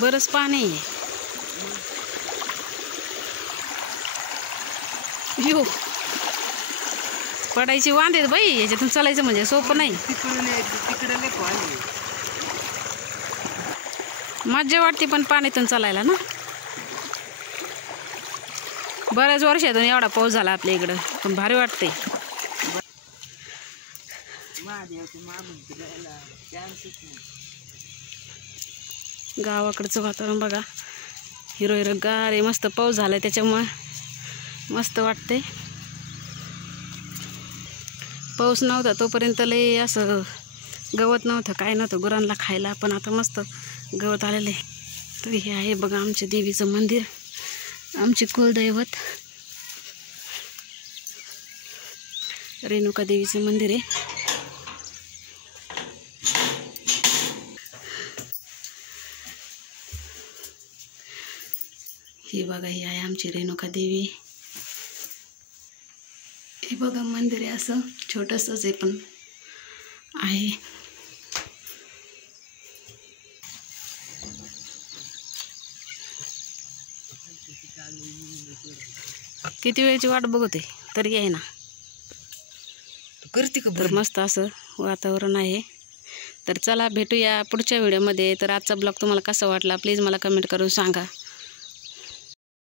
बरंच पाणी आहे. यो पडायची वांदे बाई, याच्यातून चालायचं म्हणजे सोपं नाही. मज्जा वाटते पण पाण्यातून चालायला ना. बऱ्याच वर्षातून एवढा पाऊस झाला आपल्या इकडं, पण भारी वाटते. गावाकडचं वातावरण बघा, हिरो हिरो गार आहे. मस्त पाऊस झाला त्याच्यामुळे मस्त वाटते. पाऊस नव्हता तोपर्यंत लय असं गवत नव्हतं, काय नव्हतं गुरांना खायला. पण आता मस्त गवत आलेलं आहे. तर हे आहे बघा आमच्या देवीचं मंदिर, आमचे कुलदैवत रेणुका देवीचं मंदिर आहे. ही बघा, ही आहे आमची रेणुका देवी. हे बघा मंदिर आहे, असं छोटंसंच आहे पण आहे. किती वेळची वाट बघते तरी आहे ना, करते का. तर मस्त असं वातावरण आहे. तर चला भेटूया पुढच्या व्हिडिओमध्ये. तर आजचा ब्लॉग तुम्हाला कसा वाटला प्लीज मला कमेंट करून सांगा.